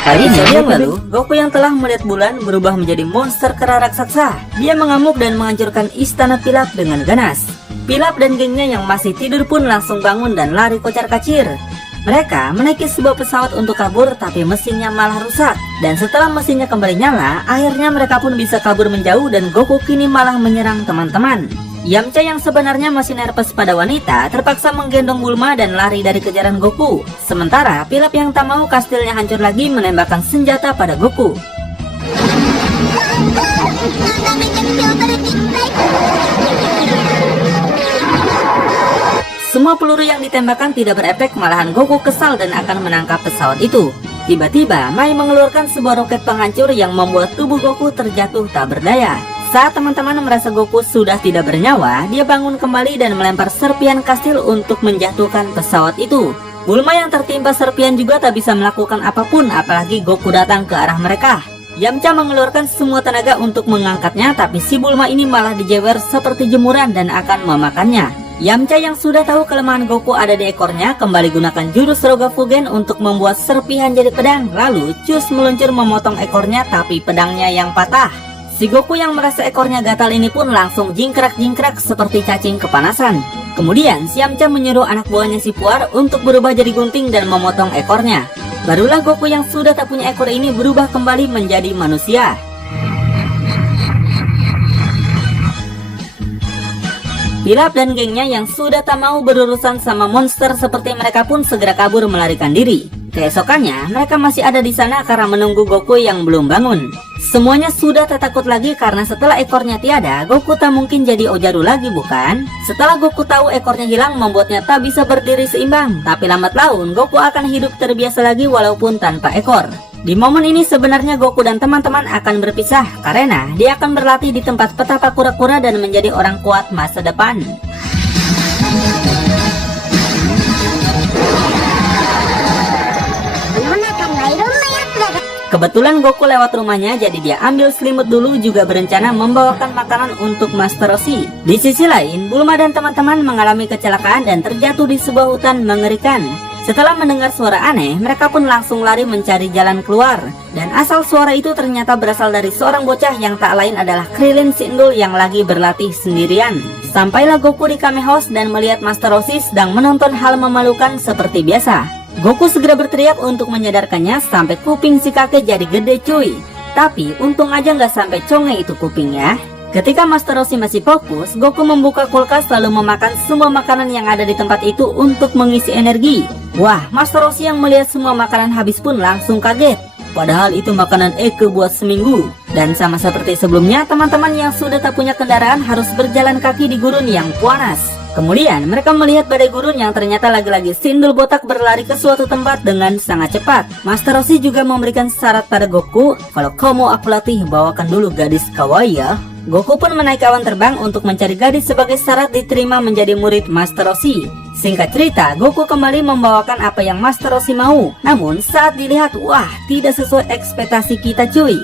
Hari ini yang lalu, Goku yang telah melihat bulan berubah menjadi monster kera raksasa. Dia mengamuk dan menghancurkan istana Pilaf dengan ganas. Pilaf dan gengnya yang masih tidur pun langsung bangun dan lari kocar-kacir. Mereka menaiki sebuah pesawat untuk kabur, tapi mesinnya malah rusak. Dan setelah mesinnya kembali nyala, akhirnya mereka pun bisa kabur menjauh dan Goku kini malah menyerang teman-teman. Yamcha yang sebenarnya masih nervous pada wanita terpaksa menggendong Bulma dan lari dari kejaran Goku. Sementara Pilaf yang tak mau kastilnya hancur lagi menembakkan senjata pada Goku. Semua peluru yang ditembakkan tidak berefek, malahan Goku kesal dan akan menangkap pesawat itu. Tiba-tiba Mai mengeluarkan sebuah roket penghancur yang membuat tubuh Goku terjatuh tak berdaya. Saat teman-teman merasa Goku sudah tidak bernyawa, dia bangun kembali dan melempar serpian kastil untuk menjatuhkan pesawat itu. Bulma yang tertimpa serpian juga tak bisa melakukan apapun, apalagi Goku datang ke arah mereka. Yamcha mengeluarkan semua tenaga untuk mengangkatnya, tapi si Bulma ini malah dijewer seperti jemuran dan akan memakannya. Yamcha yang sudah tahu kelemahan Goku ada di ekornya, kembali gunakan jurus Rogafugen untuk membuat serpihan jadi pedang, lalu cus meluncur memotong ekornya, tapi pedangnya yang patah. Si Goku yang merasa ekornya gatal ini pun langsung jingkrak-jingkrak seperti cacing kepanasan. Kemudian si Yamcha menyuruh anak buahnya si Puar untuk berubah jadi gunting dan memotong ekornya. Barulah Goku yang sudah tak punya ekor ini berubah kembali menjadi manusia. Pilaf dan gengnya yang sudah tak mau berurusan sama monster seperti mereka pun segera kabur melarikan diri. Keesokannya mereka masih ada di sana karena menunggu Goku yang belum bangun. Semuanya sudah tak takut lagi karena setelah ekornya tiada, Goku tak mungkin jadi Ojaru lagi, bukan? Setelah Goku tahu ekornya hilang membuatnya tak bisa berdiri seimbang, tapi lambat laun Goku akan hidup terbiasa lagi walaupun tanpa ekor. Di momen ini sebenarnya Goku dan teman-teman akan berpisah karena dia akan berlatih di tempat petapa kura-kura dan menjadi orang kuat masa depan. Kebetulan Goku lewat rumahnya, jadi dia ambil selimut dulu, juga berencana membawakan makanan untuk Master Roshi. Di sisi lain, Bulma dan teman-teman mengalami kecelakaan dan terjatuh di sebuah hutan mengerikan. Setelah mendengar suara aneh, mereka pun langsung lari mencari jalan keluar. Dan asal suara itu ternyata berasal dari seorang bocah yang tak lain adalah Krillin si Endul yang lagi berlatih sendirian. Sampailah Goku di Kame House dan melihat Master Roshi sedang menonton hal memalukan seperti biasa. Goku segera berteriak untuk menyadarkannya sampai kuping si kakek jadi gede cuy. Tapi untung aja nggak sampai conge itu kupingnya. Ketika Master Roshi masih fokus, Goku membuka kulkas lalu memakan semua makanan yang ada di tempat itu untuk mengisi energi. Wah, Master Roshi yang melihat semua makanan habis pun langsung kaget. Padahal itu makanan Eke buat seminggu. Dan sama seperti sebelumnya, teman-teman yang sudah tak punya kendaraan harus berjalan kaki di gurun yang panas. Kemudian mereka melihat badai gurun yang ternyata lagi-lagi si Endul botak berlari ke suatu tempat dengan sangat cepat. Master Roshi juga memberikan syarat pada Goku, kalau kau mau aku latih, bawakan dulu gadis kawaii ya. Goku pun menaiki awan terbang untuk mencari gadis sebagai syarat diterima menjadi murid Master Roshi. Singkat cerita, Goku kembali membawakan apa yang Master Roshi mau. Namun saat dilihat, wah, tidak sesuai ekspektasi kita cuy.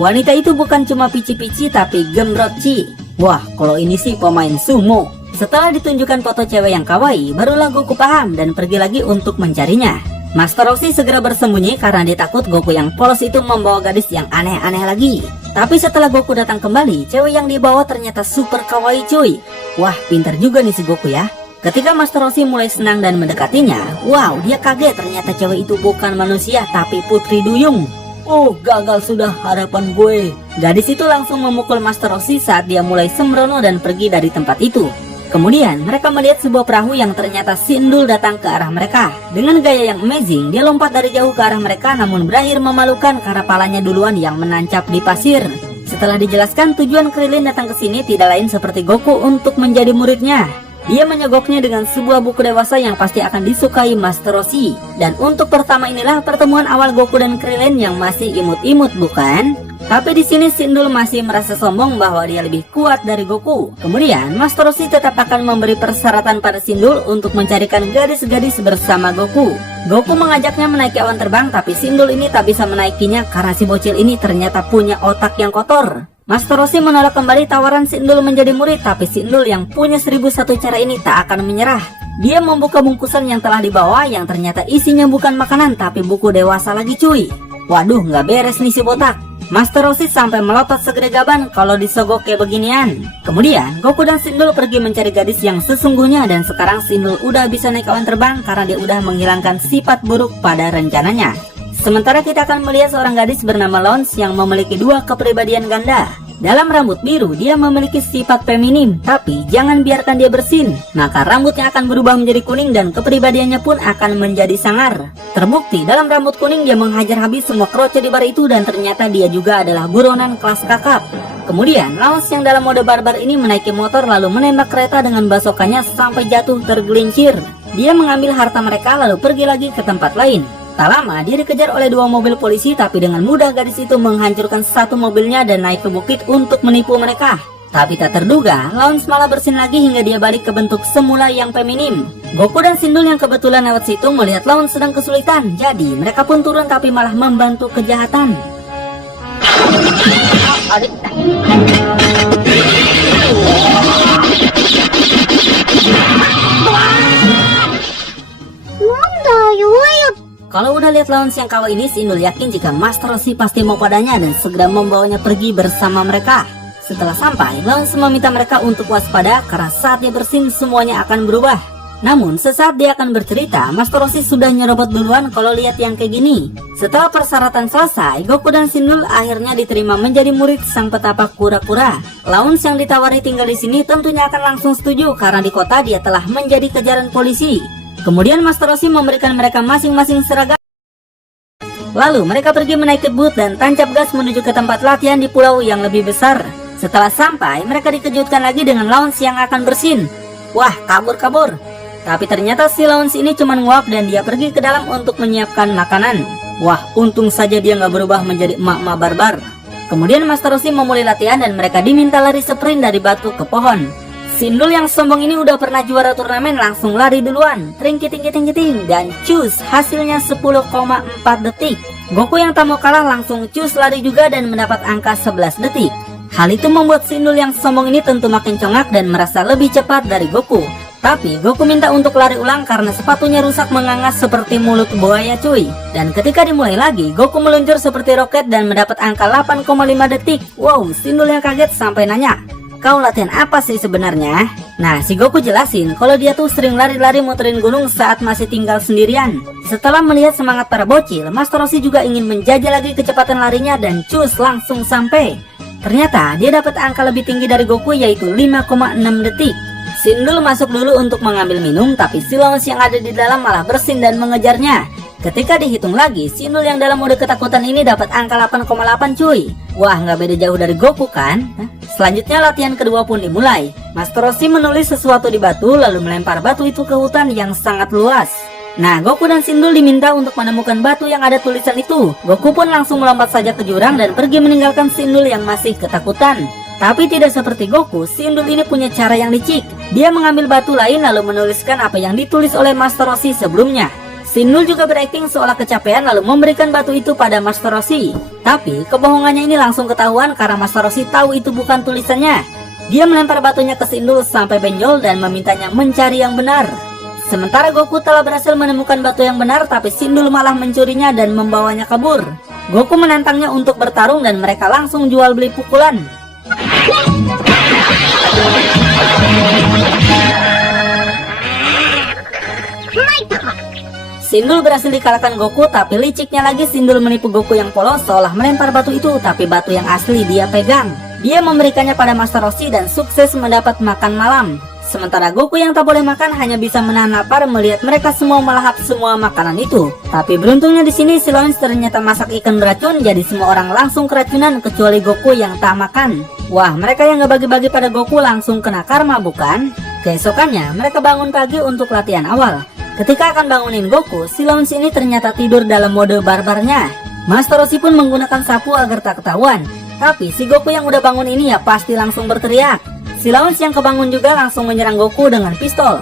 Wanita itu bukan cuma pici-pici tapi gemrotci. Wah, kalau ini sih pemain sumo. Setelah ditunjukkan foto cewek yang kawaii, barulah Goku paham dan pergi lagi untuk mencarinya. Master Roshi segera bersembunyi karena dia takut Goku yang polos itu membawa gadis yang aneh-aneh lagi. Tapi setelah Goku datang kembali, cewek yang dibawa ternyata super kawaii cuy. Wah, pintar juga nih si Goku ya. Ketika Master Roshi mulai senang dan mendekatinya, wow, dia kaget ternyata cewek itu bukan manusia tapi putri duyung. Oh, gagal sudah harapan gue. Gadis itu langsung memukul Master Roshi saat dia mulai sembrono dan pergi dari tempat itu. Kemudian mereka melihat sebuah perahu yang ternyata si Endul datang ke arah mereka. Dengan gaya yang amazing, dia lompat dari jauh ke arah mereka namun berakhir memalukan karena palanya duluan yang menancap di pasir. Setelah dijelaskan tujuan Krillin datang ke sini tidak lain seperti Goku untuk menjadi muridnya. Dia menyogoknya dengan sebuah buku dewasa yang pasti akan disukai Master Roshi. Dan untuk pertama inilah pertemuan awal Goku dan Krillin yang masih imut-imut, bukan? Tapi di sini si Endul masih merasa sombong bahwa dia lebih kuat dari Goku. Kemudian Master Roshi tetap akan memberi persyaratan pada si Endul untuk mencarikan gadis-gadis bersama Goku. Goku mengajaknya menaiki awan terbang, tapi si Endul ini tak bisa menaikinya karena si bocil ini ternyata punya otak yang kotor. Master Roshi menolak kembali tawaran si Endul menjadi murid, tapi si Endul yang punya 1001 cara ini tak akan menyerah. Dia membuka bungkusan yang telah dibawa yang ternyata isinya bukan makanan tapi buku dewasa lagi cuy. Waduh, nggak beres nih si botak. Master Roshi sampai melotot segede gaban kalau disogok kayak beginian. Kemudian Goku dan Sindul pergi mencari gadis yang sesungguhnya, dan sekarang Sindul udah bisa naik awan terbang karena dia udah menghilangkan sifat buruk pada rencananya. Sementara kita akan melihat seorang gadis bernama Lons yang memiliki dua kepribadian ganda. Dalam rambut biru dia memiliki sifat feminim, tapi jangan biarkan dia bersin, maka rambutnya akan berubah menjadi kuning dan kepribadiannya pun akan menjadi sangar. Terbukti dalam rambut kuning dia menghajar habis semua kroco di bar itu, dan ternyata dia juga adalah buronan kelas kakap. Kemudian Lons yang dalam mode barbar ini menaiki motor lalu menembak kereta dengan basokannya sampai jatuh tergelincir. Dia mengambil harta mereka lalu pergi lagi ke tempat lain. Tak lama dia dikejar oleh dua mobil polisi, tapi dengan mudah gadis itu menghancurkan satu mobilnya dan naik ke bukit untuk menipu mereka. Tapi tak terduga, Lons malah bersin lagi hingga dia balik ke bentuk semula yang feminim. Goku dan Sindul yang kebetulan lewat situ melihat Lons sedang kesulitan, jadi mereka pun turun tapi malah membantu kejahatan. Kalau udah lihat Lons yang kawa ini, Sindul yakin jika Master Roshi pasti mau padanya dan segera membawanya pergi bersama mereka. Setelah sampai, Lons meminta mereka untuk waspada karena saat dia bersin semuanya akan berubah. Namun sesaat dia akan bercerita, Master Roshi sudah nyerobot duluan kalau lihat yang kayak gini. Setelah persyaratan selesai, Goku dan Sindul akhirnya diterima menjadi murid sang petapa kura-kura. Lons yang ditawari tinggal di sini tentunya akan langsung setuju karena di kota dia telah menjadi kejaran polisi. Kemudian Master Roshi memberikan mereka masing-masing seragam. Lalu mereka pergi menaiki boot dan tancap gas menuju ke tempat latihan di pulau yang lebih besar. Setelah sampai, mereka dikejutkan lagi dengan Lons yang akan bersin. Wah, kabur-kabur. Tapi ternyata si Lons ini cuma nguap dan dia pergi ke dalam untuk menyiapkan makanan. Wah, untung saja dia nggak berubah menjadi emak-emak barbar. Kemudian Master Roshi memulai latihan dan mereka diminta lari sprint dari batu ke pohon. Sindul yang sombong ini udah pernah juara turnamen langsung lari duluan. Tring kiting dan cus, hasilnya 10,4 detik. Goku yang tak mau kalah langsung cus lari juga dan mendapat angka 11 detik. Hal itu membuat Sindul yang sombong ini tentu makin congak dan merasa lebih cepat dari Goku. Tapi Goku minta untuk lari ulang karena sepatunya rusak mengangas seperti mulut buaya cuy. Dan ketika dimulai lagi, Goku meluncur seperti roket dan mendapat angka 8,5 detik. Wow, Sindul yang kaget sampai nanya, "Kau latihan apa sih sebenarnya?" Nah, si Goku jelasin kalau dia tuh sering lari-lari muterin gunung saat masih tinggal sendirian. Setelah melihat semangat para bocil, Master Roshi juga ingin menjajal lagi kecepatan larinya dan cus langsung sampai. Ternyata dia dapat angka lebih tinggi dari Goku yaitu 5,6 detik. Sindul masuk dulu untuk mengambil minum, tapi si Lons yang ada di dalam malah bersin dan mengejarnya. Ketika dihitung lagi, Sindul yang dalam mode ketakutan ini dapat angka 8,8 cuy. Wah, nggak beda jauh dari Goku kan? Selanjutnya latihan kedua pun dimulai. Master Roshi menulis sesuatu di batu lalu melempar batu itu ke hutan yang sangat luas. Nah, Goku dan Sindul diminta untuk menemukan batu yang ada tulisan itu. Goku pun langsung melompat saja ke jurang dan pergi meninggalkan Sindul yang masih ketakutan. Tapi tidak seperti Goku, Sindul ini punya cara yang licik. Dia mengambil batu lain lalu menuliskan apa yang ditulis oleh Master Roshi sebelumnya. Sindul juga berakting seolah kecapean lalu memberikan batu itu pada Master Roshi. Tapi kebohongannya ini langsung ketahuan karena Master Roshi tahu itu bukan tulisannya. Dia melempar batunya ke Sindul sampai benjol dan memintanya mencari yang benar. Sementara Goku telah berhasil menemukan batu yang benar, tapi Sindul malah mencurinya dan membawanya kabur. Goku menantangnya untuk bertarung dan mereka langsung jual beli pukulan. Sindul berhasil dikalahkan Goku, tapi liciknya lagi Sindul menipu Goku yang polos seolah melempar batu itu, tapi batu yang asli dia pegang. Dia memberikannya pada Master Roshi dan sukses mendapat makan malam. Sementara Goku yang tak boleh makan hanya bisa menahan lapar melihat mereka semua melahap semua makanan itu. Tapi beruntungnya di sini si Lons ternyata masak ikan beracun, jadi semua orang langsung keracunan kecuali Goku yang tak makan. Wah, mereka yang gak bagi-bagi pada Goku langsung kena karma bukan? Keesokannya mereka bangun pagi untuk latihan awal. Ketika akan bangunin Goku, si Lons ini ternyata tidur dalam mode barbarnya. Master Roshi pun menggunakan sapu agar tak ketahuan. Tapi si Goku yang udah bangun ini ya pasti langsung berteriak. Si Lons yang kebangun juga langsung menyerang Goku dengan pistol.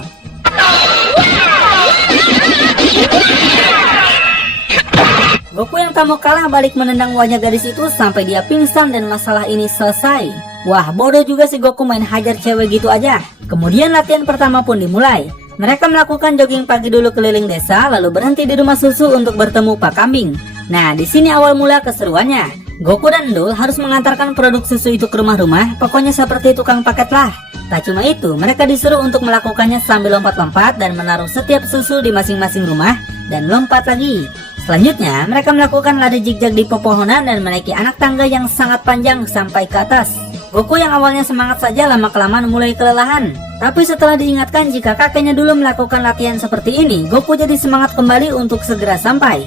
Goku yang tak mau kalah balik menendang wajah gadis itu sampai dia pingsan dan masalah ini selesai. Wah, bodoh juga si Goku main hajar cewek gitu aja. Kemudian latihan pertama pun dimulai. Mereka melakukan jogging pagi dulu keliling desa, lalu berhenti di rumah susu untuk bertemu Pak Kambing. Nah, di sini awal mula keseruannya. Goku dan Ndul harus mengantarkan produk susu itu ke rumah-rumah, pokoknya seperti tukang paket lah. Tak cuma itu, mereka disuruh untuk melakukannya sambil lompat-lompat dan menaruh setiap susu di masing-masing rumah dan lompat lagi. Selanjutnya, mereka melakukan lari zigzag di pepohonan dan menaiki anak tangga yang sangat panjang sampai ke atas. Goku yang awalnya semangat saja lama-kelamaan mulai kelelahan. Tapi setelah diingatkan jika kakeknya dulu melakukan latihan seperti ini, Goku jadi semangat kembali untuk segera sampai.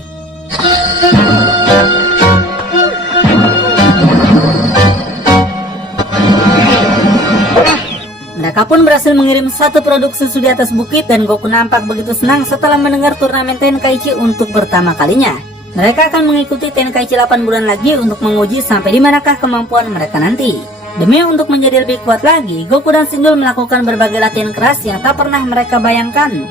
Mereka pun berhasil mengirim satu produk susu di atas bukit dan Goku nampak begitu senang setelah mendengar turnamen Tenkaichi untuk pertama kalinya. Mereka akan mengikuti Tenkaichi 8 bulan lagi untuk menguji sampai dimanakah kemampuan mereka nanti. Demi untuk menjadi lebih kuat lagi, Goku dan Sindul melakukan berbagai latihan keras yang tak pernah mereka bayangkan.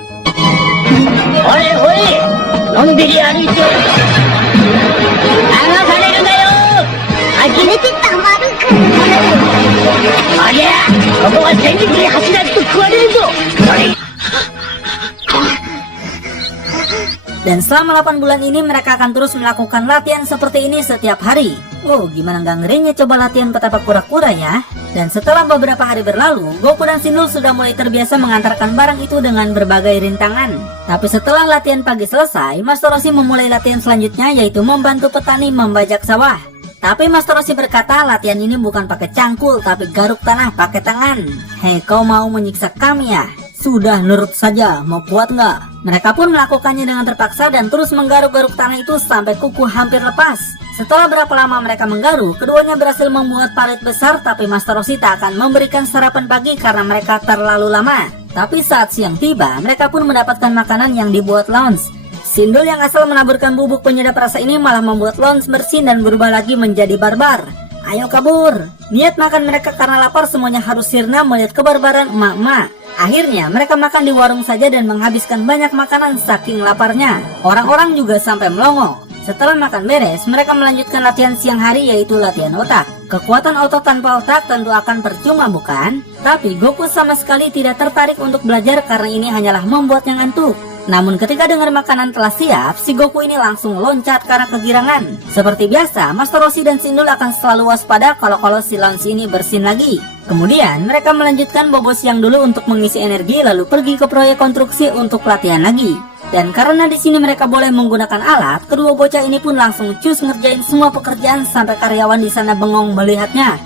Dan selama 8 bulan ini mereka akan terus melakukan latihan seperti ini setiap hari. Oh, gimana nggak ngerinya coba latihan petapa kura-kura ya. Dan setelah beberapa hari berlalu, Goku dan Sindul sudah mulai terbiasa mengantarkan barang itu dengan berbagai rintangan. Tapi setelah latihan pagi selesai, Master Roshi memulai latihan selanjutnya, yaitu membantu petani membajak sawah. Tapi Master Roshi berkata latihan ini bukan pakai cangkul tapi garuk tanah pakai tangan. Hei, kau mau menyiksa kami ya? Sudah, nurut saja, mau kuat nggak? Mereka pun melakukannya dengan terpaksa dan terus menggaruk-garuk tanah itu sampai kuku hampir lepas. Setelah berapa lama mereka menggaruk, keduanya berhasil membuat parit besar, tapi Master Roshi tak akan memberikan sarapan pagi karena mereka terlalu lama. Tapi saat siang tiba, mereka pun mendapatkan makanan yang dibuat Lance. Sindul yang asal menaburkan bubuk penyedap rasa ini malah membuat Lance bersin dan berubah lagi menjadi barbar. Ayo kabur! Niat makan mereka karena lapar semuanya harus sirna melihat kebarbaran emak-emak. Akhirnya mereka makan di warung saja dan menghabiskan banyak makanan saking laparnya. Orang-orang juga sampai melongo. Setelah makan beres, mereka melanjutkan latihan siang hari, yaitu latihan otak. Kekuatan otot tanpa otak tentu akan percuma, bukan? Tapi Goku sama sekali tidak tertarik untuk belajar karena ini hanyalah membuatnya ngantuk. Namun ketika dengar makanan telah siap, si Goku ini langsung loncat karena kegirangan. Seperti biasa, Master Roshi dan Sindul akan selalu waspada kalau si Lance ini bersin lagi. Kemudian mereka melanjutkan bobo siang dulu untuk mengisi energi, lalu pergi ke proyek konstruksi untuk latihan lagi. Dan karena di sini mereka boleh menggunakan alat, kedua bocah ini pun langsung cus ngerjain semua pekerjaan sampai karyawan di sana bengong melihatnya.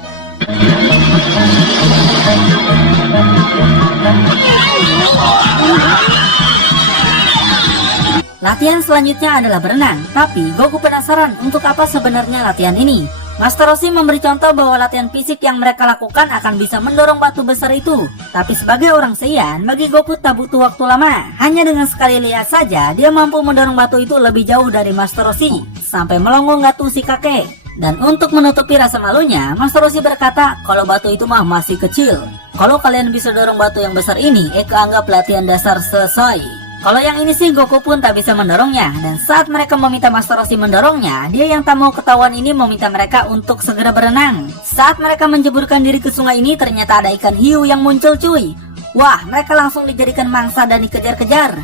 Latihan selanjutnya adalah berenang, tapi Goku penasaran untuk apa sebenarnya latihan ini. Master Roshi memberi contoh bahwa latihan fisik yang mereka lakukan akan bisa mendorong batu besar itu. Tapi sebagai orang Saiyan, bagi Goku tak butuh waktu lama. Hanya dengan sekali lihat saja, dia mampu mendorong batu itu lebih jauh dari Master Roshi, sampai melongo nggak tuh si kakek. Dan untuk menutupi rasa malunya, Master Roshi berkata kalau batu itu mah masih kecil. Kalau kalian bisa dorong batu yang besar ini, Eka anggap latihan dasar selesai. Kalau yang ini sih Goku pun tak bisa mendorongnya. Dan saat mereka meminta Master Roshi mendorongnya, dia yang tak mau ketahuan ini meminta mereka untuk segera berenang. Saat mereka menjeburkan diri ke sungai ini, ternyata ada ikan hiu yang muncul cuy. Wah, mereka langsung dijadikan mangsa dan dikejar-kejar.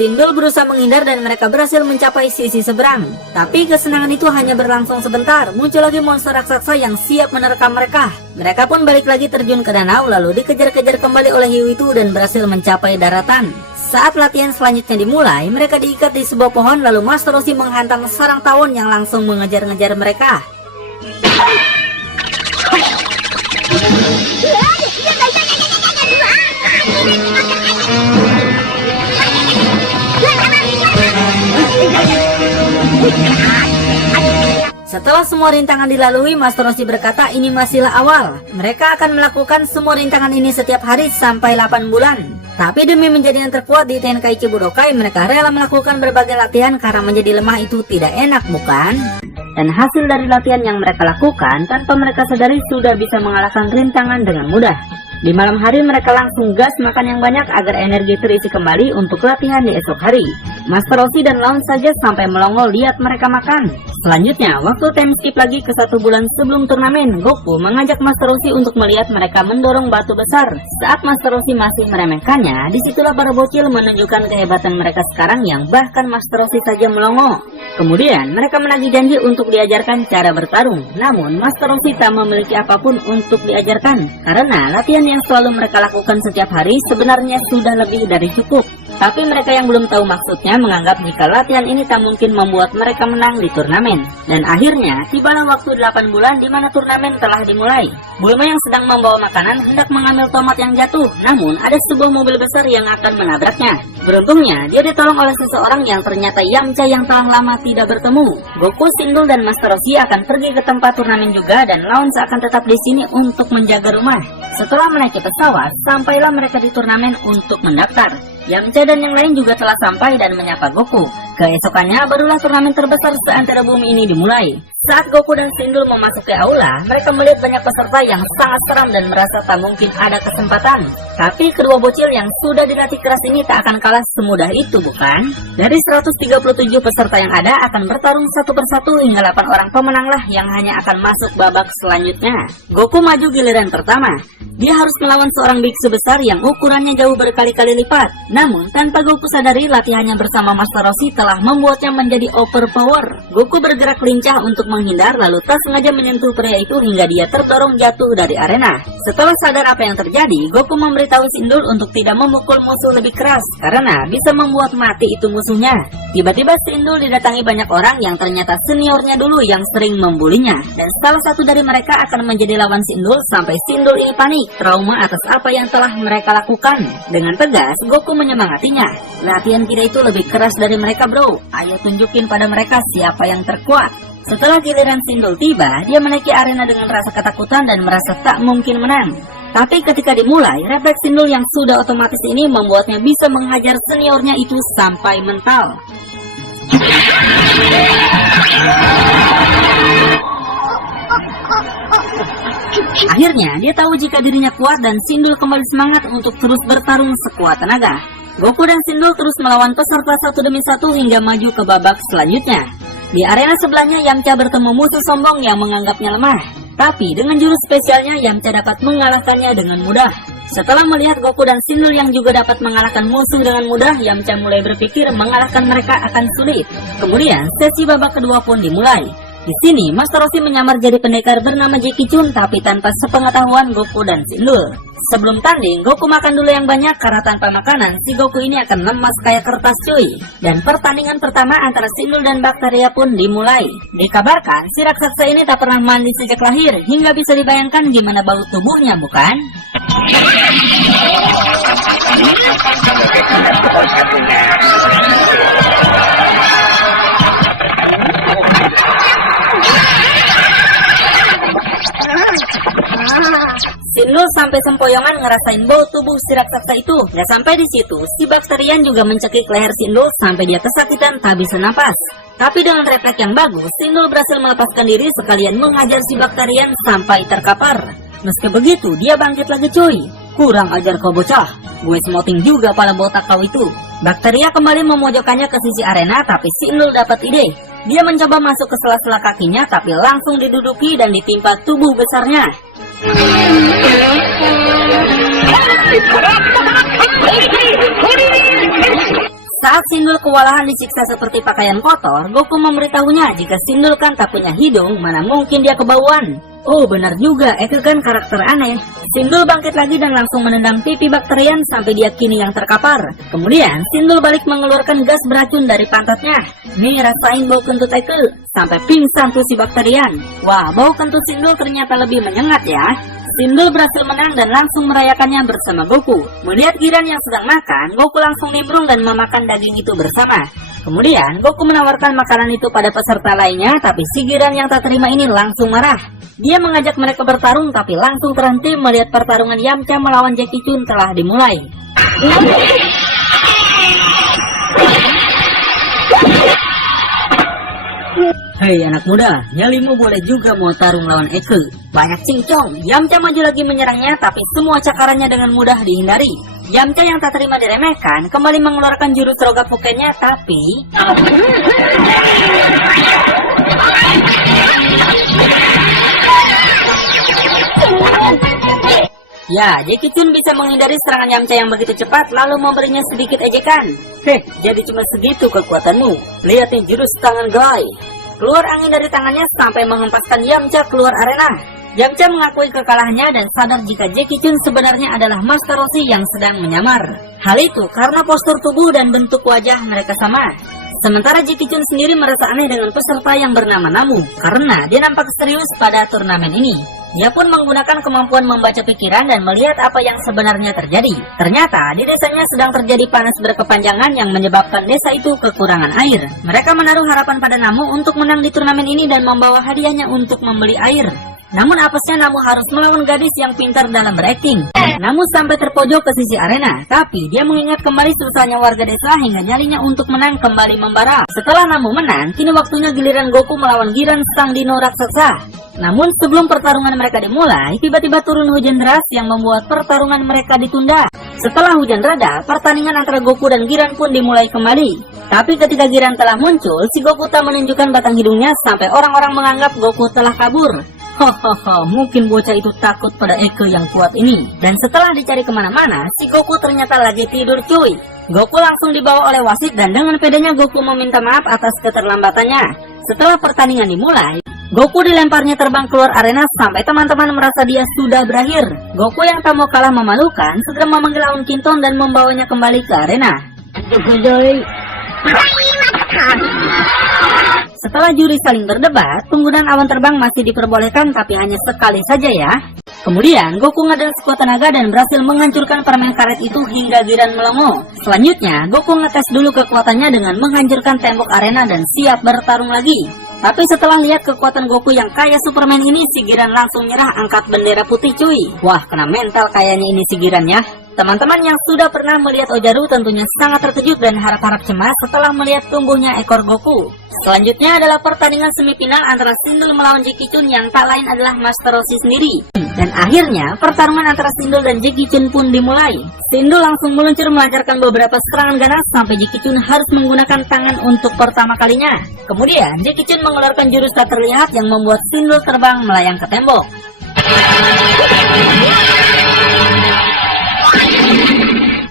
Sindul berusaha menghindar dan mereka berhasil mencapai sisi seberang. Tapi kesenangan itu hanya berlangsung sebentar. Muncul lagi monster raksasa yang siap menerkam mereka. Mereka pun balik lagi terjun ke danau, lalu dikejar-kejar kembali oleh hiu itu dan berhasil mencapai daratan. Saat latihan selanjutnya dimulai, mereka diikat di sebuah pohon, lalu Master Roshi menghantam sarang tawon yang langsung mengejar-ngejar mereka. Setelah semua rintangan dilalui, Master Roshi berkata ini masihlah awal. Mereka akan melakukan semua rintangan ini setiap hari sampai 8 bulan. Tapi demi menjadi yang terkuat di Tenkaichi Budokai, mereka rela melakukan berbagai latihan karena menjadi lemah itu tidak enak, bukan? Dan hasil dari latihan yang mereka lakukan, tanpa mereka sadari sudah bisa mengalahkan rintangan dengan mudah. Di malam hari mereka langsung gas makan yang banyak agar energi terisi kembali untuk latihan di esok hari. Master Roshi dan Laun saja sampai melongo lihat mereka makan. Selanjutnya, waktu time skip lagi ke 1 bulan sebelum turnamen, Goku mengajak Master Roshi untuk melihat mereka mendorong batu besar. Saat Master Roshi masih meremehkannya, disitulah para bocil menunjukkan kehebatan mereka sekarang yang bahkan Master Roshi saja melongo. Kemudian, mereka menagih janji untuk diajarkan cara bertarung. Namun, Master Roshi tak memiliki apapun untuk diajarkan, karena latihan yang selalu mereka lakukan setiap hari sebenarnya sudah lebih dari cukup. Tapi mereka yang belum tahu maksudnya menganggap jika latihan ini tak mungkin membuat mereka menang di turnamen. Dan akhirnya, tibalah waktu 8 bulan di mana turnamen telah dimulai. Bulma yang sedang membawa makanan hendak mengambil tomat yang jatuh, namun ada sebuah mobil besar yang akan menabraknya. Beruntungnya, dia ditolong oleh seseorang yang ternyata Yamcha yang telah lama tidak bertemu. Goku, Sindul, dan Master Roshi akan pergi ke tempat turnamen juga dan Laun akan tetap di sini untuk menjaga rumah. Setelah menaiki pesawat, sampailah mereka di turnamen untuk mendaftar. Yamcha dan yang lain juga telah sampai dan menyapa Goku. Keesokannya barulah turnamen terbesar seantero bumi ini dimulai. Saat Goku dan Sindul memasuki aula, mereka melihat banyak peserta yang sangat seram dan merasa tak mungkin ada kesempatan. Tapi kedua bocil yang sudah dilatih keras ini tak akan kalah semudah itu, bukan? Dari 137 peserta yang ada akan bertarung satu persatu hingga 8 orang pemenanglah yang hanya akan masuk babak selanjutnya. Goku maju giliran pertama. Dia harus melawan seorang biksu besar yang ukurannya jauh berkali-kali lipat. Namun, tanpa Goku sadari, latihannya bersama Master Roshi telah membuatnya menjadi overpower. Goku bergerak lincah untuk menghindar, lalu tak sengaja menyentuh pria itu hingga dia terdorong jatuh dari arena. Setelah sadar apa yang terjadi, Goku memberitahu Sindul untuk tidak memukul musuh lebih keras, karena bisa membuat mati itu musuhnya. Tiba-tiba Sindul didatangi banyak orang yang ternyata seniornya dulu yang sering membulinya. Dan salah satu dari mereka akan menjadi lawan Sindul sampai Sindul ini panik, trauma atas apa yang telah mereka lakukan. Dengan tegas, Goku menyemangatinya. Latihan kita itu lebih keras dari mereka, bro. Ayo tunjukin pada mereka siapa yang terkuat. Setelah giliran Sindul tiba, dia menaiki arena dengan rasa ketakutan dan merasa tak mungkin menang. Tapi ketika dimulai, refleks Sindul yang sudah otomatis ini membuatnya bisa menghajar seniornya itu sampai mental. Akhirnya, dia tahu jika dirinya kuat dan Sindul kembali semangat untuk terus bertarung sekuat tenaga. Goku dan Sindul terus melawan peserta satu demi satu hingga maju ke babak selanjutnya. Di arena sebelahnya, Yamcha bertemu musuh sombong yang menganggapnya lemah. Tapi dengan jurus spesialnya, Yamcha dapat mengalahkannya dengan mudah. Setelah melihat Goku dan Sindul yang juga dapat mengalahkan musuh dengan mudah, Yamcha mulai berpikir mengalahkan mereka akan sulit. Kemudian, sesi babak kedua pun dimulai. Di sini, Master Roshi menyamar jadi pendekar bernama Jackie Chun tapi tanpa sepengetahuan Goku dan Sindul. Sebelum tanding, Goku makan dulu yang banyak karena tanpa makanan, si Goku ini akan lemas kayak kertas cuy. Dan pertandingan pertama antara Sindul dan Bakteria pun dimulai. Dikabarkan, si raksasa ini tak pernah mandi sejak lahir, hingga bisa dibayangkan gimana bau tubuhnya, bukan? Sindul sampai sempoyongan ngerasain bau tubuh si raksasa itu. Ya sampai di situ, si Bakterian juga mencekik leher Sindul sampai dia kesakitan tak bisa napas. Tapi dengan refleks yang bagus, Sindul berhasil melepaskan diri sekalian menghajar si Bakterian sampai terkapar. Meski begitu, dia bangkit lagi cuy. Kurang ajar kau bocah, gue semoting juga pala botak kau itu. Bakteria kembali memojokkannya ke sisi arena, tapi Sindul dapat ide. Dia mencoba masuk ke sela-sela kakinya, tapi langsung diduduki dan ditimpa tubuh besarnya. Saat Sindul kewalahan disiksa seperti pakaian kotor, Goku memberitahunya jika Sindul kan tak punya hidung, mana mungkin dia kebauan. Oh benar juga, itu kan karakter aneh. Sindul bangkit lagi dan langsung menendang pipi Bakterian sampai dia kini yang terkapar. Kemudian Sindul balik mengeluarkan gas beracun dari pantatnya. Nih rasain bau kentut aku. Sampai pingsan tuh si Bakterian. Wah, bau kentut Sindul ternyata lebih menyengat ya. Sindul berhasil menang dan langsung merayakannya bersama Goku. Melihat Giran yang sedang makan, Goku langsung nimbrung dan memakan daging itu bersama. Kemudian Goku menawarkan makanan itu pada peserta lainnya, tapi si Giran yang tak terima ini langsung marah. Dia mengajak mereka bertarung tapi langsung terhenti melihat pertarungan Yamcha melawan Jackie Chun telah dimulai. Hei anak muda, nyalimu boleh juga mau tarung lawan Eke. Banyak cincong, Yamcha maju lagi menyerangnya tapi semua cakarannya dengan mudah dihindari. Yamcha yang tak terima diremehkan kembali mengeluarkan jurus Rogapukennya, tapi ya, Jackie Chun bisa menghindari serangan Yamcha yang begitu cepat lalu memberinya sedikit ejekan. Jadi cuma segitu kekuatanmu. Lihat nih jurus tangan Gai. Keluar angin dari tangannya sampai menghempaskan Yamcha keluar arena. Yamcha mengakui kekalahannya dan sadar jika Jackie Chun sebenarnya adalah Master Roshi yang sedang menyamar. Hal itu karena postur tubuh dan bentuk wajah mereka sama. Sementara Jackie Chun sendiri merasa aneh dengan peserta yang bernama Namu karena dia nampak serius pada turnamen ini. Dia pun menggunakan kemampuan membaca pikiran dan melihat apa yang sebenarnya terjadi. Ternyata di desanya sedang terjadi panas berkepanjangan yang menyebabkan desa itu kekurangan air. Mereka menaruh harapan pada Namu untuk menang di turnamen ini dan membawa hadiahnya untuk membeli air. Namun apesnya Namu harus melawan gadis yang pintar dalam berakting. Namu sampai terpojok ke sisi arena, tapi dia mengingat kembali susahnya warga desa hingga nyalinya untuk menang kembali membara. Setelah Namu menang, kini waktunya giliran Goku melawan Giran sang dino raksasa. Namun sebelum pertarungan mereka dimulai, tiba-tiba turun hujan deras yang membuat pertarungan mereka ditunda. Setelah hujan reda, pertandingan antara Goku dan Giran pun dimulai kembali. Tapi ketika Giran telah muncul, si Goku tak menunjukkan batang hidungnya sampai orang-orang menganggap Goku telah kabur. Mungkin bocah itu takut pada Eke yang kuat ini. Dan setelah dicari kemana-mana, si Goku ternyata lagi tidur cuy. Goku langsung dibawa oleh wasit dan dengan pedenya Goku meminta maaf atas keterlambatannya. Setelah pertandingan dimulai, Goku dilemparnya terbang keluar arena sampai teman-teman merasa dia sudah berakhir. Goku yang tak mau kalah memalukan segera memanggil Aun Kinton dan membawanya kembali ke arena. Setelah juri saling berdebat, penggunaan awan terbang masih diperbolehkan tapi hanya sekali saja ya. Kemudian Goku ngeden sekuat tenaga dan berhasil menghancurkan permen karet itu hingga Giran melongo. Selanjutnya Goku ngetes dulu kekuatannya dengan menghancurkan tembok arena dan siap bertarung lagi. Tapi setelah lihat kekuatan Goku yang kayak Superman ini, si Giran langsung nyerah angkat bendera putih cuy. Wah, kena mental kayaknya ini si Giran ya. Teman-teman yang sudah pernah melihat Ojaru tentunya sangat terkejut dan harap-harap cemas setelah melihat tumbuhnya ekor Goku. Selanjutnya adalah pertandingan semifinal antara Sindul melawan Jackie Chun yang tak lain adalah Master Roshi sendiri. Dan akhirnya pertarungan antara Sindul dan Jackie Chun pun dimulai. Sindul langsung meluncur melancarkan beberapa serangan ganas sampai Jackie Chun harus menggunakan tangan untuk pertama kalinya. Kemudian Jackie Chun mengeluarkan jurus tak terlihat yang membuat Sindul terbang melayang ke tembok.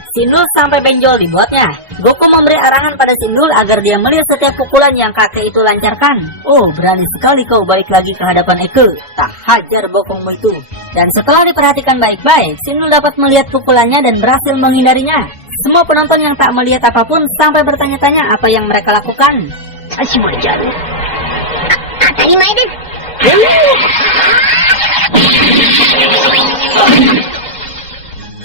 Sindul sampai benjol dibuatnya. Goku memberi arahan pada Sindul agar dia melihat setiap pukulan yang kakek itu lancarkan. Oh, berani sekali kau balik lagi ke hadapan Eke. Tak hajar bokongmu itu. Dan setelah diperhatikan baik-baik, Sindul dapat melihat pukulannya dan berhasil menghindarinya. Semua penonton yang tak melihat apapun sampai bertanya-tanya apa yang mereka lakukan.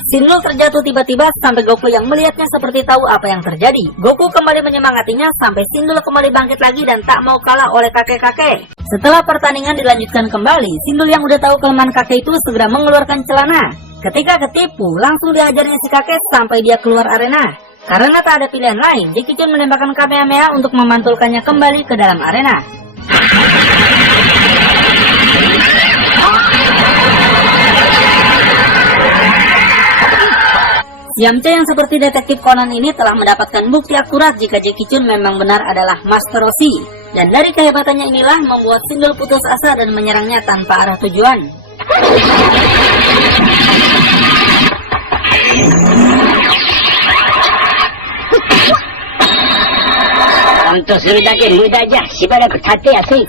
Sindul terjatuh tiba-tiba sampai Goku yang melihatnya seperti tahu apa yang terjadi. Goku kembali menyemangatinya sampai Sindul kembali bangkit lagi dan tak mau kalah oleh kakek-kakek. Setelah pertandingan dilanjutkan kembali, Sindul yang udah tahu kelemahan kakek itu segera mengeluarkan celana. Ketika ketipu, langsung diajarnya si kakek sampai dia keluar arena. Karena tak ada pilihan lain, Jackie Chun menembakkan Kamehameha untuk memantulkannya kembali ke dalam arena. Yamcha yang seperti detektif Conan ini telah mendapatkan bukti akurat jika Jackie Chun memang benar adalah Master Roshi. Dan dari kehebatannya inilah membuat Sindul putus asa dan menyerangnya tanpa arah tujuan.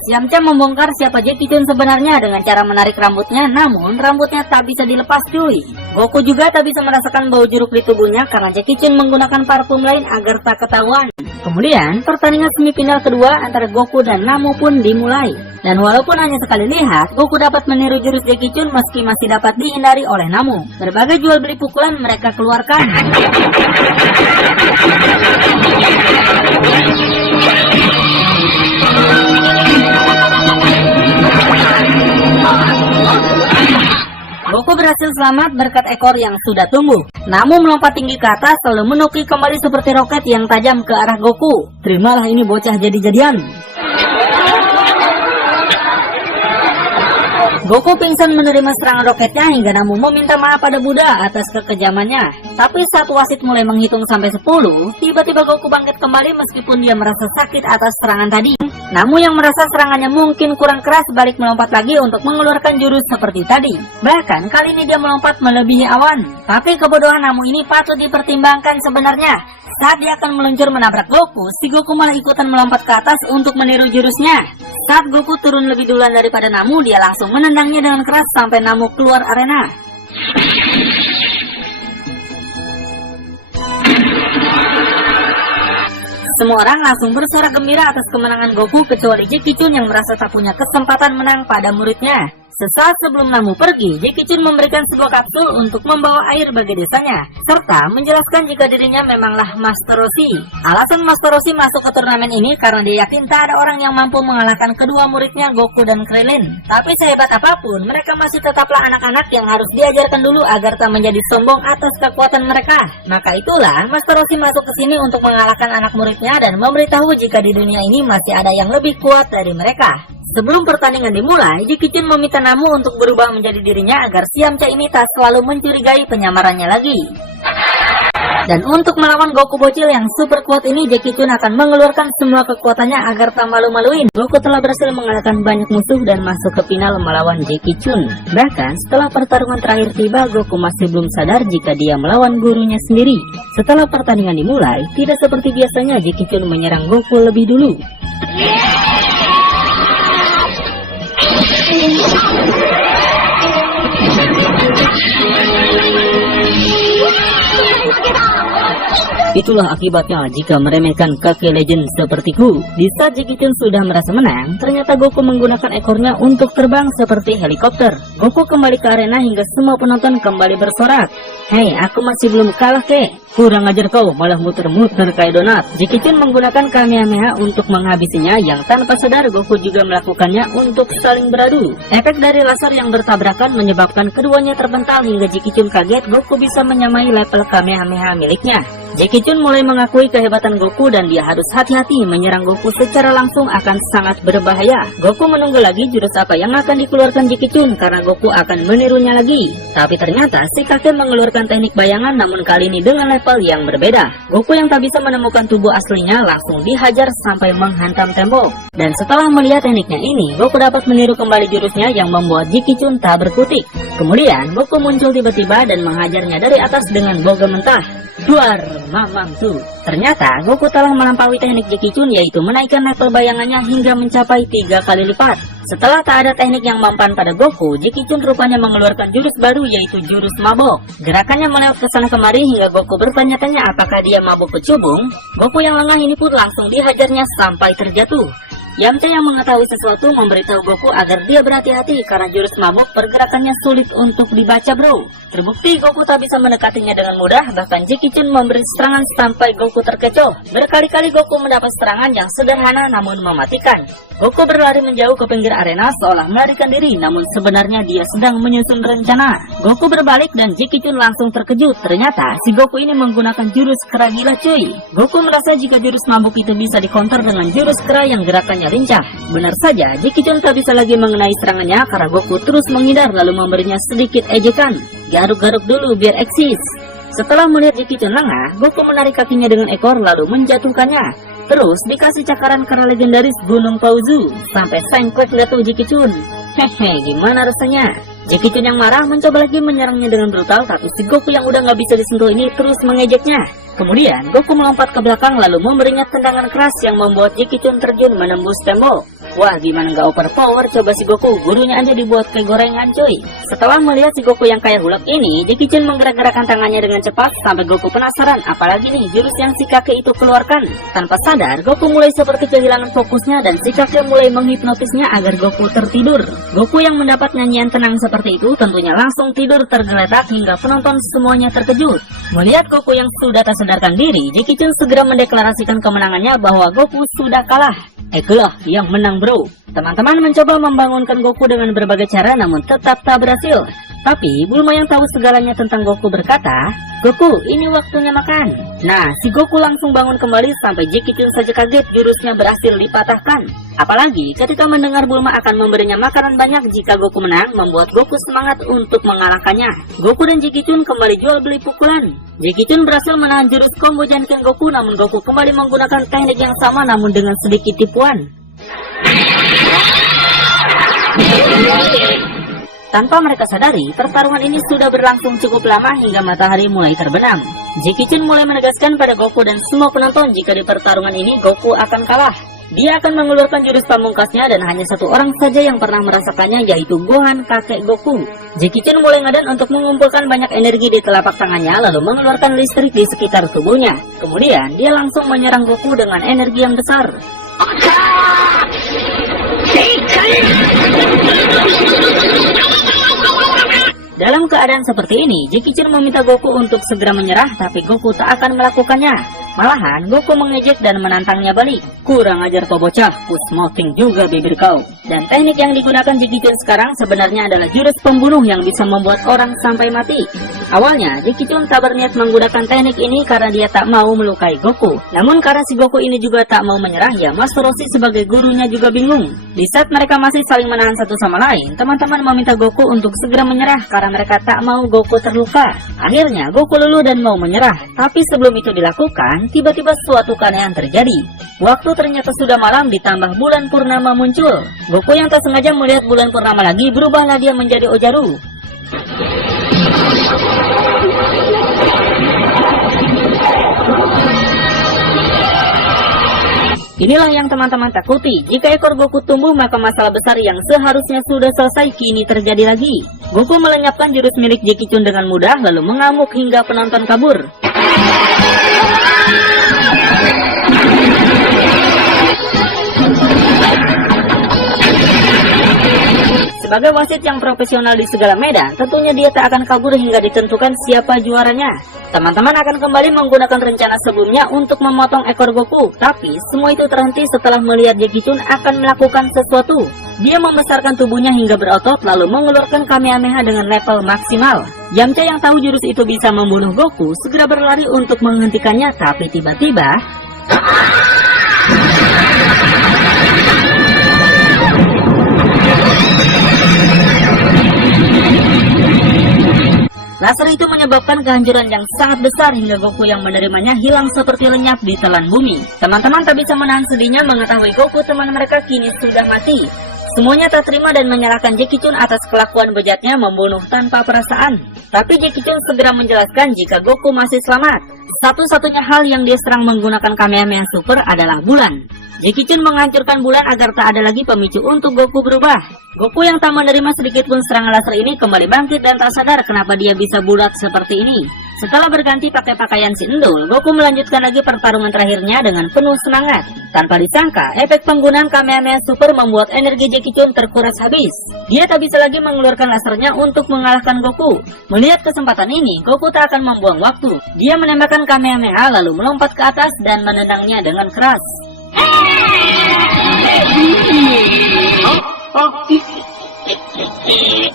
Yamcha membongkar siapa Jackie Chun sebenarnya dengan cara menarik rambutnya, namun rambutnya tak bisa dilepas cuy. Goku juga tak bisa merasakan bau jeruk di tubuhnya karena Jackie Chun menggunakan parfum lain agar tak ketahuan. Kemudian pertandingan semifinal kedua antara Goku dan Namu pun dimulai. Dan walaupun hanya sekali lihat, Goku dapat meniru jurus Jackie Chun meski masih dapat dihindari oleh Namu. Berbagai jual beli pukulan mereka keluarkan. Goku berhasil selamat berkat ekor yang sudah tumbuh. Namu melompat tinggi ke atas lalu menuki kembali seperti roket yang tajam ke arah Goku. Terimalah ini bocah jadi-jadian. Goku pingsan menerima serangan roketnya hingga Namu meminta maaf pada Buddha atas kekejamannya. Tapi saat wasit mulai menghitung sampai 10, tiba-tiba Goku bangkit kembali meskipun dia merasa sakit atas serangan tadi. Namu yang merasa serangannya mungkin kurang keras balik melompat lagi untuk mengeluarkan jurus seperti tadi. Bahkan kali ini dia melompat melebihi awan. Tapi kebodohan Namu ini patut dipertimbangkan sebenarnya. Saat dia akan meluncur menabrak Goku, si Goku malah ikutan melompat ke atas untuk meniru jurusnya. Saat Goku turun lebih duluan daripada Namu, dia langsung menendangnya dengan keras sampai Namu keluar arena. Semua orang langsung bersorak gembira atas kemenangan Goku kecuali Jackie Chun yang merasa tak punya kesempatan menang pada muridnya. Sesaat sebelum Namu pergi, Jackie Chun memberikan sebuah kapsul untuk membawa air bagi desanya, serta menjelaskan jika dirinya memanglah Master Roshi. Alasan Master Roshi masuk ke turnamen ini karena dia yakin tak ada orang yang mampu mengalahkan kedua muridnya Goku dan Krillin. Tapi sehebat apapun, mereka masih tetaplah anak-anak yang harus diajarkan dulu agar tak menjadi sombong atas kekuatan mereka. Maka itulah Master Roshi masuk ke sini untuk mengalahkan anak muridnya dan memberitahu jika di dunia ini masih ada yang lebih kuat dari mereka. Sebelum pertandingan dimulai, Jackie Chun meminta Namu untuk berubah menjadi dirinya agar si Yamcha ini tak selalu mencurigai penyamarannya lagi. Dan untuk melawan Goku bocil yang super kuat ini, Jackie Chun akan mengeluarkan semua kekuatannya agar tak malu-maluin. Goku telah berhasil mengalahkan banyak musuh dan masuk ke final melawan Jackie Chun. Bahkan setelah pertarungan terakhir tiba, Goku masih belum sadar jika dia melawan gurunya sendiri. Setelah pertandingan dimulai, tidak seperti biasanya Jackie Chun menyerang Goku lebih dulu. Itulah akibatnya jika meremehkan kakek legend sepertiku. Di saat Jackie Chun sudah merasa menang, ternyata Goku menggunakan ekornya untuk terbang seperti helikopter. Goku kembali ke arena hingga semua penonton kembali bersorak. Hei, aku masih belum kalah kek. Kurang ajar kau, malah muter-muter kayak donat. Jackie Chun menggunakan Kamehameha untuk menghabisinya yang tanpa sadar Goku juga melakukannya untuk saling beradu. Efek dari laser yang bertabrakan menyebabkan keduanya terpental hingga Jackie Chun kaget Goku bisa menyamai level Kamehameha miliknya. Jackie Chun mulai mengakui kehebatan Goku dan dia harus hati-hati menyerang Goku secara langsung akan sangat berbahaya. Goku menunggu lagi jurus apa yang akan dikeluarkan Jackie Chun karena Goku akan menirunya lagi. Tapi ternyata si kakek mengeluarkan teknik bayangan namun kali ini dengan level yang berbeda. Goku yang tak bisa menemukan tubuh aslinya langsung dihajar sampai menghantam tembok. Dan setelah melihat tekniknya ini, Goku dapat meniru kembali jurusnya yang membuat Jackie Chun tak berkutik. Kemudian Goku muncul tiba-tiba dan menghajarnya dari atas dengan boga mentah. Duar, mamam tuh. Ternyata Goku telah melampaui teknik Jackie Chun yaitu menaikkan level bayangannya hingga mencapai 3 kali lipat. Setelah tak ada teknik yang mempan pada Goku, Jackie Chun rupanya mengeluarkan jurus baru yaitu jurus mabok. Gerakannya melewat ke sana kemari hingga Goku bertanya-tanya apakah dia mabuk kecubung. Goku yang lengah ini pun langsung dihajarnya sampai terjatuh. Yamcha yang mengetahui sesuatu memberitahu Goku agar dia berhati-hati karena jurus mabok pergerakannya sulit untuk dibaca bro. Terbukti Goku tak bisa mendekatinya dengan mudah, bahkan Jackie Chun memberi serangan sampai Goku terkecoh. Berkali-kali Goku mendapat serangan yang sederhana namun mematikan. Goku berlari menjauh ke pinggir arena seolah melarikan diri, namun sebenarnya dia sedang menyusun rencana. Goku berbalik dan Jackie Chun langsung terkejut, ternyata si Goku ini menggunakan jurus kera gila cuy. Goku merasa jika jurus mabuk itu bisa dikonter dengan jurus kera yang gerakannya lincah. Benar saja, Jackie Chun tak bisa lagi mengenai serangannya karena Goku terus menghindar lalu memberinya sedikit ejekan. Garuk-garuk dulu biar eksis. Setelah melihat Jackie Chun lengah, Goku menarik kakinya dengan ekor lalu menjatuhkannya. Terus dikasih cakaran kera legendaris Gunung Pauzu sampai sengklek jatuh Jackie Chun. Hehe, gimana rasanya? Jackie Chun yang marah mencoba lagi menyerangnya dengan brutal, tapi si Goku yang udah nggak bisa disentuh ini terus mengejeknya. Kemudian Goku melompat ke belakang lalu memberinya tendangan keras yang membuat Jackie Chun terjun menembus tembok. Wah, gimana nggak overpower coba si Goku, gurunya aja dibuat kayak gorengan cuy. Setelah melihat si Goku yang kayak hulak ini, Jackie Chun menggerak-gerakkan tangannya dengan cepat sampai Goku penasaran apalagi nih jurus yang si kakek itu keluarkan. Tanpa sadar, Goku mulai seperti kehilangan fokusnya dan si kakek mulai menghipnotisnya agar Goku tertidur. Goku yang mendapat nyanyian tenang seperti itu tentunya langsung tidur tergeletak hingga penonton semuanya terkejut. Melihat Goku yang sudah tak sadarkan diri, Jackie Chun segera mendeklarasikan kemenangannya bahwa Goku sudah kalah. Ekulah yang menang bro. Teman-teman mencoba membangunkan Goku dengan berbagai cara namun tetap tak berhasil. Tapi Bulma yang tahu segalanya tentang Goku berkata, "Goku, ini waktunya makan." Nah, si Goku langsung bangun kembali sampai Jeki-chan saja kaget jurusnya berhasil dipatahkan. Apalagi ketika mendengar Bulma akan memberinya makanan banyak jika Goku menang, membuat Goku semangat untuk mengalahkannya. Goku dan Jeki-chan kembali jual beli pukulan. Jeki-chan berhasil menahan jurus combo Janken Goku, namun Goku kembali menggunakan teknik yang sama namun dengan sedikit tipuan. Tanpa mereka sadari, pertarungan ini sudah berlangsung cukup lama hingga matahari mulai terbenam. Jeki-chan mulai menegaskan pada Goku dan semua penonton jika di pertarungan ini Goku akan kalah. Dia akan mengeluarkan jurus pamungkasnya dan hanya satu orang saja yang pernah merasakannya, yaitu Gohan, kakek Goku. Jeki-chan mulai ngadan untuk mengumpulkan banyak energi di telapak tangannya lalu mengeluarkan listrik di sekitar tubuhnya. Kemudian dia langsung menyerang Goku dengan energi yang besar. Dalam keadaan seperti ini, Jeki-chan meminta Goku untuk segera menyerah, tapi Goku tak akan melakukannya. Malahan, Goku mengejek dan menantangnya balik. "Kurang ajar kau bocah, ku smoking juga bibir kau." Dan teknik yang digunakan Jeki-chan sekarang sebenarnya adalah jurus pembunuh yang bisa membuat orang sampai mati. Awalnya, Jeki-chan tak berniat menggunakan teknik ini karena dia tak mau melukai Goku. Namun karena si Goku ini juga tak mau menyerah, ya Master Roshi sebagai gurunya juga bingung. Di saat mereka masih saling menahan satu sama lain, teman-teman meminta Goku untuk segera menyerah karena mereka tak mau Goku terluka. Akhirnya Goku luluh dan mau menyerah. Tapi sebelum itu dilakukan, tiba-tiba suatu keanehan terjadi. Waktu ternyata sudah malam ditambah bulan purnama muncul. Goku yang tak sengaja melihat bulan purnama lagi, berubahlah dia menjadi Ojaru. Inilah yang teman-teman takuti. Jika ekor Goku tumbuh, maka masalah besar yang seharusnya sudah selesai kini terjadi lagi. Goku melenyapkan jurus milik Jeki-chan dengan mudah lalu mengamuk hingga penonton kabur. Sebagai wasit yang profesional di segala medan, tentunya dia tak akan kabur hingga ditentukan siapa juaranya. Teman-teman akan kembali menggunakan rencana sebelumnya untuk memotong ekor Goku, tapi semua itu terhenti setelah melihat Jeki-chan akan melakukan sesuatu. Dia membesarkan tubuhnya hingga berotot lalu mengeluarkan Kamehameha dengan level maksimal. Yamcha yang tahu jurus itu bisa membunuh Goku segera berlari untuk menghentikannya, tapi tiba-tiba laser itu menyebabkan kehancuran yang sangat besar hingga Goku yang menerimanya hilang seperti lenyap di telan bumi. Teman-teman tak bisa menahan sedihnya mengetahui Goku teman mereka kini sudah mati. Semuanya tak terima dan menyalahkan Jeki-chan atas kelakuan bejatnya membunuh tanpa perasaan. Tapi Jeki-chan segera menjelaskan jika Goku masih selamat. Satu-satunya hal yang dia serang menggunakan Kamehameha Super adalah bulan. Jeki-chan menghancurkan bulan agar tak ada lagi pemicu untuk Goku berubah. Goku yang tak menerima sedikit pun serangan laser ini kembali bangkit dan tak sadar kenapa dia bisa bulat seperti ini. Setelah berganti pakai pakaian si Endul, Goku melanjutkan lagi pertarungan terakhirnya dengan penuh semangat. Tanpa disangka, efek penggunaan Kamehameha Super membuat energi Jeki-chan terkuras habis. Dia tak bisa lagi mengeluarkan lasernya untuk mengalahkan Goku. Melihat kesempatan ini, Goku tak akan membuang waktu. Dia menembakkan Kamehameha lalu melompat ke atas dan menendangnya dengan keras.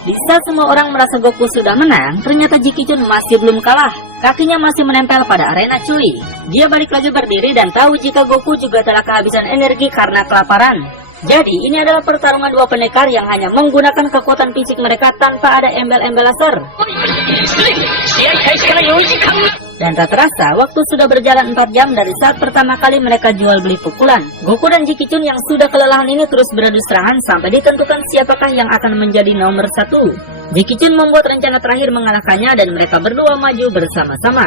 Di saat semua orang merasa Goku sudah menang, ternyata Jeki-chan masih belum kalah. Kakinya masih menempel pada arena cuy. Dia balik lagi berdiri dan tahu jika Goku juga telah kehabisan energi karena kelaparan. Jadi ini adalah pertarungan dua pendekar yang hanya menggunakan kekuatan fisik mereka tanpa ada embel-embel laser. Dan tak terasa, waktu sudah berjalan 4 jam dari saat pertama kali mereka jual beli pukulan. Goku dan Jeki-chan yang sudah kelelahan ini terus beradu serangan sampai ditentukan siapakah yang akan menjadi nomor 1. Jeki-chan membuat rencana terakhir mengalahkannya dan mereka berdua maju bersama-sama.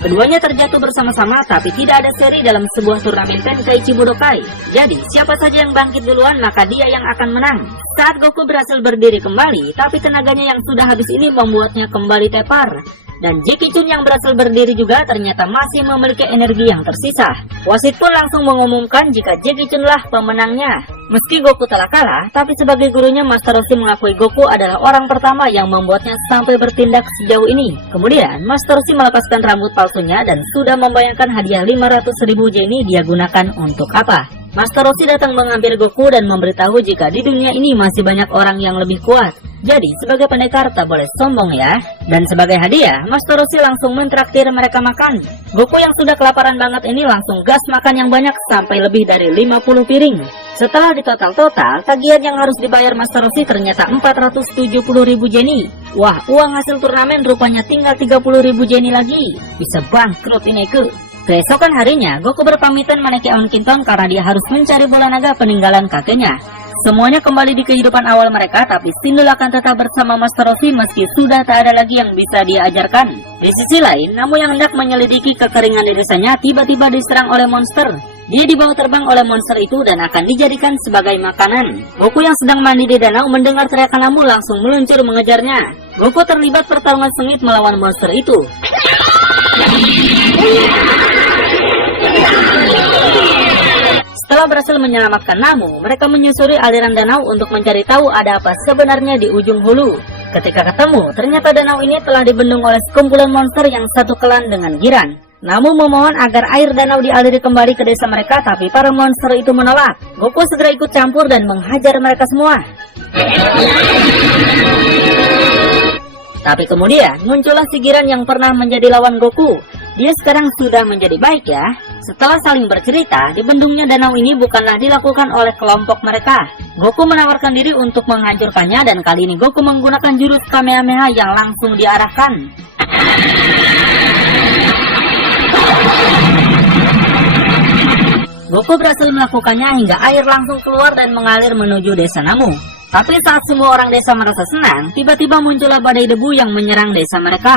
Keduanya terjatuh bersama-sama, tapi tidak ada seri dalam sebuah turnamen Tenkaichi Budokai. Jadi, siapa saja yang bangkit duluan, maka dia yang akan menang. Saat Goku berhasil berdiri kembali, tapi tenaganya yang sudah habis ini membuatnya kembali tepar. Dan Jackie Chun yang berhasil berdiri juga ternyata masih memiliki energi yang tersisa. Wasit pun langsung mengumumkan jika Jackie Chun lah pemenangnya. Meski Goku telah kalah, tapi sebagai gurunya Master Roshi mengakui Goku adalah orang pertama yang membuatnya sampai bertindak sejauh ini. Kemudian Master Roshi melepaskan rambut palsunya dan sudah membayangkan hadiah 500.000 Jenny dia gunakan untuk apa. Master Roshi datang mengambil Goku dan memberitahu jika di dunia ini masih banyak orang yang lebih kuat. Jadi sebagai pendekar tak boleh sombong ya. Dan sebagai hadiah, Master Roshi langsung mentraktir mereka makan. Goku yang sudah kelaparan banget ini langsung gas makan yang banyak sampai lebih dari 50 piring. Setelah ditotal-total, tagihan yang harus dibayar Master Roshi ternyata 470.000 Jenny. Wah, uang hasil turnamen rupanya tinggal 30.000 Jenny lagi. Bisa bangkrut ini ke. Keesokan harinya, Goku berpamitan menaiki awan kinton karena dia harus mencari bola naga peninggalan kakeknya. Semuanya kembali di kehidupan awal mereka, tapi Sindel akan tetap bersama Master Roshi meski sudah tak ada lagi yang bisa dia ajarkan. Di sisi lain, Namu yang hendak menyelidiki kekeringan di desanya tiba-tiba diserang oleh monster. Dia dibawa terbang oleh monster itu dan akan dijadikan sebagai makanan. Goku yang sedang mandi di danau mendengar teriakan Namu langsung meluncur mengejarnya. Goku terlibat pertarungan sengit melawan monster itu. Setelah berhasil menyelamatkan Namu, mereka menyusuri aliran danau untuk mencari tahu ada apa sebenarnya di ujung hulu. Ketika ketemu, ternyata danau ini telah dibendung oleh sekumpulan monster yang satu klan dengan Giran. Namu memohon agar air danau dialiri kembali ke desa mereka, tapi para monster itu menolak. Goku segera ikut campur dan menghajar mereka semua. Tapi kemudian muncullah si Giran yang pernah menjadi lawan Goku. Dia sekarang sudah menjadi baik ya. Setelah saling bercerita, di bendungnya danau ini bukanlah dilakukan oleh kelompok mereka. Goku menawarkan diri untuk menghancurkannya dan kali ini Goku menggunakan jurus Kamehameha yang langsung diarahkan. Goku berhasil melakukannya hingga air langsung keluar dan mengalir menuju desa Namu. Tapi saat semua orang desa merasa senang, tiba-tiba muncullah badai debu yang menyerang desa mereka.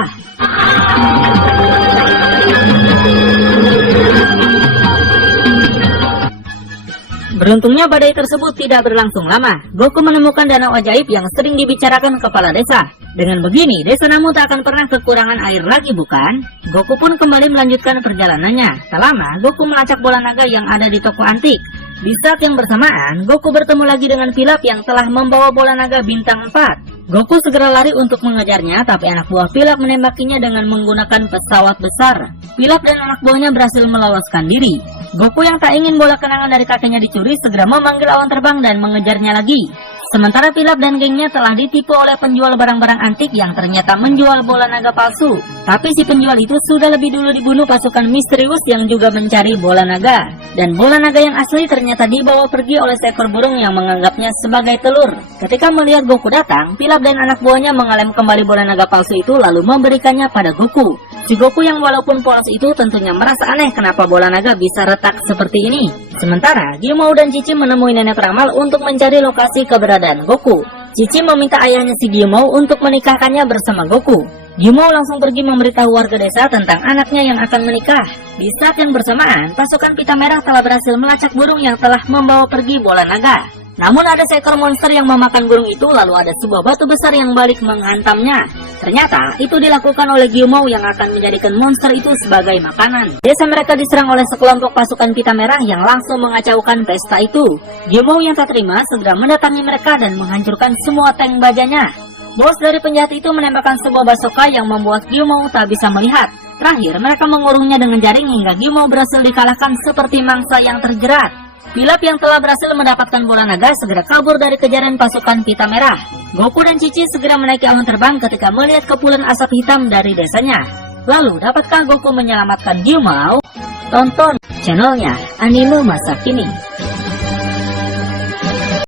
Beruntungnya badai tersebut tidak berlangsung lama. Goku menemukan danau ajaib yang sering dibicarakan kepala desa. Dengan begini, desa Namu tak akan pernah kekurangan air lagi, bukan? Goku pun kembali melanjutkan perjalanannya. Tak lama, Goku melacak bola naga yang ada di toko antik. Di saat yang bersamaan, Goku bertemu lagi dengan Pilaf yang telah membawa bola naga bintang 4. Goku segera lari untuk mengejarnya, tapi anak buah Pilaf menembakinya dengan menggunakan pesawat besar. Pilaf dan anak buahnya berhasil meloloskan diri. Goku yang tak ingin bola kenangan dari kakeknya dicuri segera memanggil awan terbang dan mengejarnya lagi. Sementara Pilaf dan gengnya telah ditipu oleh penjual barang-barang antik yang ternyata menjual bola naga palsu. Tapi si penjual itu sudah lebih dulu dibunuh pasukan misterius yang juga mencari bola naga. Dan bola naga yang asli ternyata dibawa pergi oleh seekor burung yang menganggapnya sebagai telur. Ketika melihat Goku datang, Pilaf dan anak buahnya mengalem kembali bola naga palsu itu lalu memberikannya pada Goku. Si Goku yang walaupun polos itu tentunya merasa aneh kenapa bola naga bisa retak seperti ini. Sementara Gyumou dan Cici menemui nenek peramal untuk mencari lokasi keberadaan Goku. Cici meminta ayahnya si Gyumou untuk menikahkannya bersama Goku. Gyumou langsung pergi memberitahu warga desa tentang anaknya yang akan menikah. Di saat yang bersamaan, pasukan pita merah telah berhasil melacak burung yang telah membawa pergi bola naga. Namun ada seekor monster yang memakan burung itu, lalu ada sebuah batu besar yang balik menghantamnya. Ternyata itu dilakukan oleh Gyumou yang akan menjadikan monster itu sebagai makanan. Desa mereka diserang oleh sekelompok pasukan pita merah yang langsung mengacaukan pesta itu. Gyumou yang tak terima segera mendatangi mereka dan menghancurkan semua tank bajanya. Bos dari penjahat itu menembakkan sebuah basoka yang membuat Gyumou tak bisa melihat. Terakhir mereka mengurungnya dengan jaring hingga Gyumou berhasil dikalahkan seperti mangsa yang terjerat. Pilaf yang telah berhasil mendapatkan bola naga segera kabur dari kejaran pasukan pita merah. Goku dan Cici segera menaiki awan terbang ketika melihat kepulan asap hitam dari desanya. Lalu, dapatkah Goku menyelamatkan Gyumou? Tonton channelnya Anime Masa Kini.